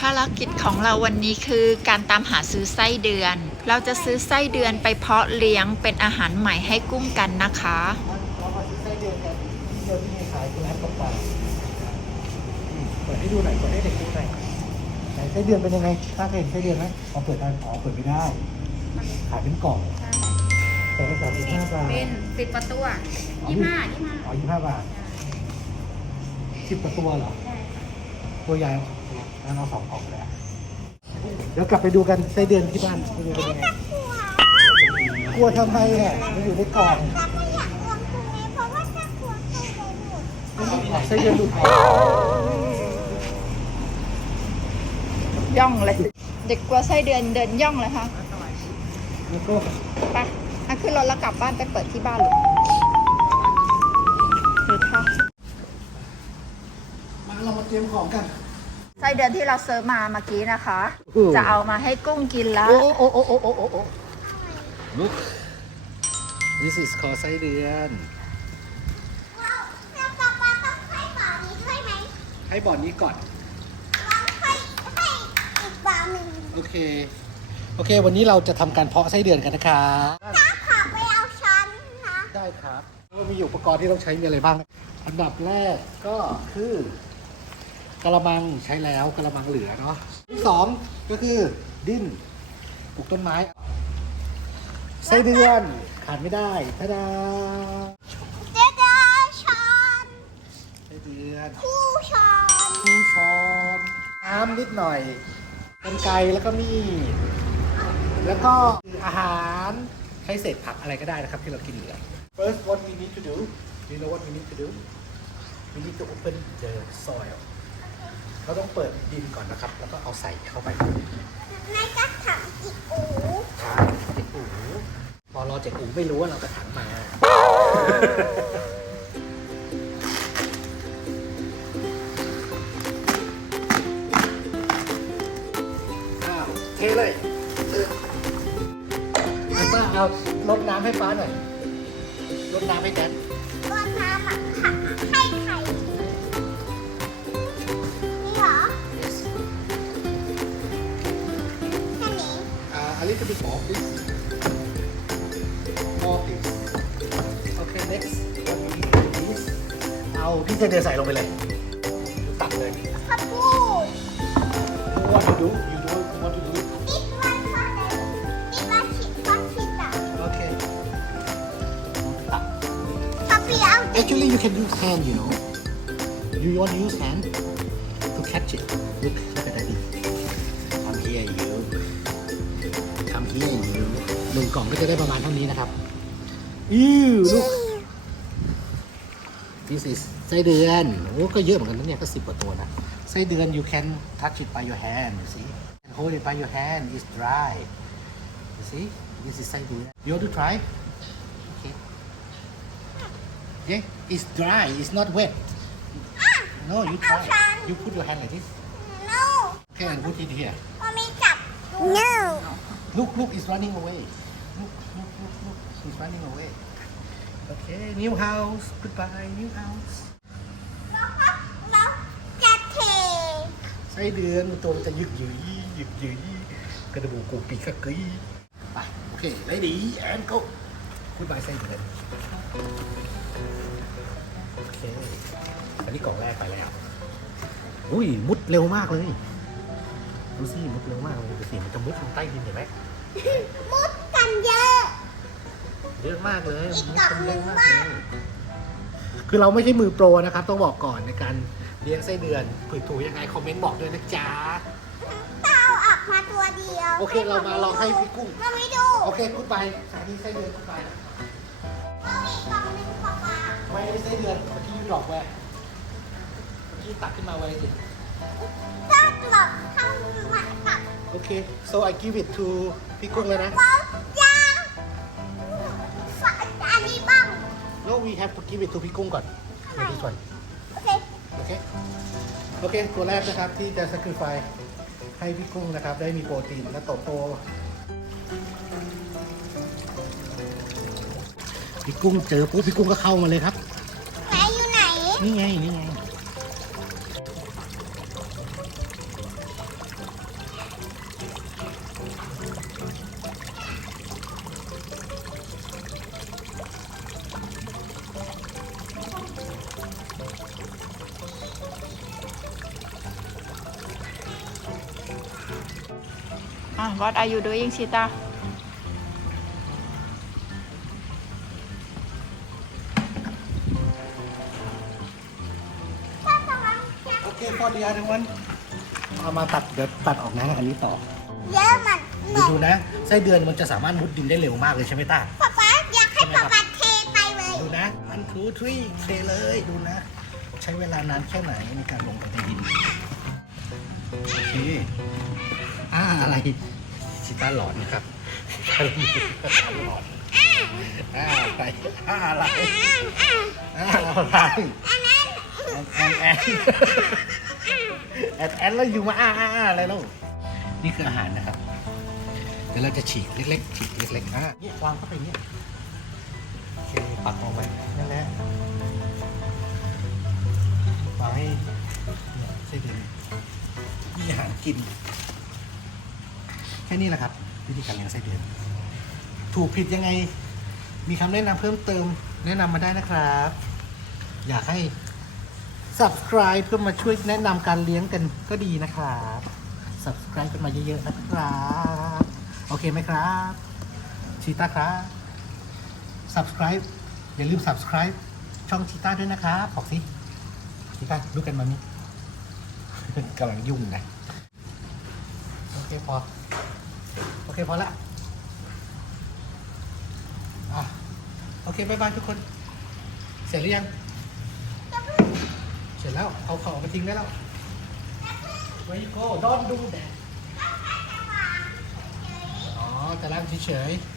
ภารกิจของเราวันนี้คือการตามหาซื้อไส้เดือน เราจะซื้อไส้เดือนไปเพาะเลี้ยงเป็นอาหารใหม่ให้กุ้งกันนะคะเรามาซื้อไส้เดือนกันที่เดิมที่มีขายคือร้านตกปลาอืมเปิดให้ดูหน่อยเปิดให้เด็กดูหน่อยไหนไส้เดือนเป็นยังไงถ้าเคยเห็นไส้เดือนไหมพอเปิดได้อ๋อเปิดไม่ได้ ขายเป็นกล่องกล่องละสามสิบห้าบาทเป็นสิบประตูอะยี่ห้ายี่ห้าอ๋อยี่ห้าบาทสิบกว่าตัวเหรอใช่ตัวใหญ่ งั้นเอาสองกล่องเลยอะเดี๋ยวกลับไปดูกันไส้เดือนที่บ้านไปดูเป็นยังไงกลัวทำไมอะมันอยู่ในกล่องแล้วก็อยากลองดูไงเพราะว่าถ้ากลัวใครไปหมดไส้เดือนดูดย่องเลย เด็กกลัวไส้เดือนเดินย่องเลยค่ะแล้วก็ไปถ้าขึ้นรถแล้วกลับบ้านไปเปิดที่บ้านเลย เดือนที่เราเซิร์ฟมาเมื่อกี้นะคะ อืม จะเอามาให้กุ้งกินแล้ว โอ้โอ้โอ้โอ้โอ้โอ้โอ้ Look This is called ไส้เดือนว้าวแล้วป๊าป๊าต้องให้บ่อนี้ด้วยไหมให้บ่อนนี้ก่อนต้องให้ให้อีกบ่อหนึ่งโอเค โอเค วันนี้เราจะทำการเพาะไส้เดือนกันนะคะ ถ้าขอไปเอาช้อนนะได้ครับก็มีอุปกรณ์ที่ต้องใช้มีอะไรบ้าง อันดับแรกก็คือ กระมังใช้แล้วกระมังเหลือเนาะที่สองก็คือดิ้นปลูกต้นไม้ไส้เดือนขาดไม่ได้ทะดาเจ๊เจ๊ช้อนไส้เดือนคู่ช้อนคูช้อนน้ำนิดหน่อยกันไกรแล้วก็มีดแล้วก็อาหารใช้เศษผักอะไรก็ได้นะครับที่เรากินเหลือ First what we need to do do you know what we need to do we need to open the soil เราต้องเปิดดินก่อนนะครับ แล้วก็เอาใส่เข้าไปในกระถางจิกอูใช่เจ็กอูพอรอเจ็กอูไม่รู้ว่าเรากระถางมาอ้าวเทเลยเอาป้าเอาลดน้ำให้ป้าหน่อยลดน้ำให้แดนต้น เอาพี่เจเดนใส่ลงไปเลยตักเลยข้าวปูด you want to do you do want to do it นิดวันก็ได้นิดวันชิดวันชิดอะ okay ตักถ้าเปรี้ยว Actually, you can use hand, you know. You want to use hand to catch it. Look, look at that. Come here, you. Come here, you. หนึ่งกล่องก็จะได้ประมาณเท่านี้นะครับ Ew, look. This is ไส้เดือน โอ้ก็เยอะเหมือนกันนะเนี่ยก็สิบกว่าตัวนะ ไส้เดือน you can touch it by your hand, you see. And hold it by your hand, it's dry. You see? This is ไส้เดือน You want to try? Okay. Okay, it's dry, it's not wet. No, you try. try. You put your hand like this. no Okay, and put it here. มันไม่จับ no Look, look, it's running away. Look, look, look, look, it's running away. Okay, new house. Goodbye, new house. แล้วก็แล้วจะเทไส้เดือนตัวมันจะยึกยืยยึกยืยกระดูกกูปีกกะกึยไปโอเค ready and go goodbye ไส้เดือนโอเคอันนี้กล่องแรกไปแล้วอุ้ยมุดเร็วมากเลยดูสิมุดเร็วมากเลยดูสิมันจะมุดลงใต้ดินเห็นไหมมุดกันเยอะ เยอะมากเลยอีกมุดกล่องกันหเยนึ่อะงมากว่าเลยคือเราไม่ใช่มือโปรนะครับ ต้องบอกก่อนในการเลี้ยงไส้เดือนผืดถูยังไงคอมเมนต์บอกด้วยนะจ๊ะ เต้าออกมาตัวเดียวโอเคเรามาลองให้พี่กุ้ง มาไม่ดูโอเคกูดไปสานี้ไส้เดือนกูดไปเอาอีกกล่องหนึ่งป๊าป๊าไม่ได้ไส้เดือนเมื่อกี้ยูดรอกแวร์เมื่อกี้ตักขึ้นมาไว้สิถ้าหลบข้างมันกับโอเค so I give it to พี่กุ้งเลยนะ ว้าวจ้ we have to give it to พี่กุ้งก่อนทำไม this one โอเคโอเค โอเค ตัวแรกนะครับที่จะ sacrifice ให้พี่กุ้งนะครับ ได้มีโปรตีนและโตโตพี่กุ้งเจอปุ๊บพี่กุ้งก็เข้ามาเลยครับไหนอยู่ไหน นี่ไง นี่ไง what are you doing ชิตาโอเค for the other one เอามาตัดเดี๋ยวตัดออกนะอันนี้ต่อเยอะมันเหดูมือนดูนะไส้เดือนมันจะสามารถมุดดินได้เร็วมากเลยใช่ไหมต้า ป๊าป๊าอยากให้ป๊าป๊าเทไปเลยดูนะอันทูทรีเทเลยดูนะ ใช้เวลานานแค่ไหนในการลงไปในดินโอเคอ่าอะไร ชิต้าหลอนนะครับชิต้าหลอนอ่าอะไรอ่าอะไรอะไรแอนแอนแอนแอนแล้วอยู่มาอ่าอ่าอะไรแล้วนี่คืออาหารนะครับเดี๋ยวเราจะฉีกเล็กๆฉีกเล็กๆอะเนี่ยวางเข้าไปเนี่ยโอเคปักลงไปนั่นแหละวางให้เนี่ยไส้เดือนมีอาหารกิน ค่นี้แหละครับ วิธีการเลี้ยงไส้เดือน ถูกผิดยังไง มีคำแนะนำเพิ่มเติม แนะนำมาได้นะครับ อยากให้ subscribe เพื่อมาช่วยแนะนำการเลี้ยงกันก็ดีนะครับ subscribe กันมาเยอะๆนะครับ โอเคไหมครับชีตาครับ subscribe อย่าลืม subscribe ช่องชีต้าด้วยนะครับบอกสิชีต้าดูกันมานี่กำลังยุ่งนะ โอเคพอ โอเคพอละอะโอเคบายบายทุกคน เสร็จหรือยัง เสร็จแล้ว เอาของออกมาทิ้งได้แล้วไว้โก้ดอนดูแดดอ๋อจะล้างเฉยๆ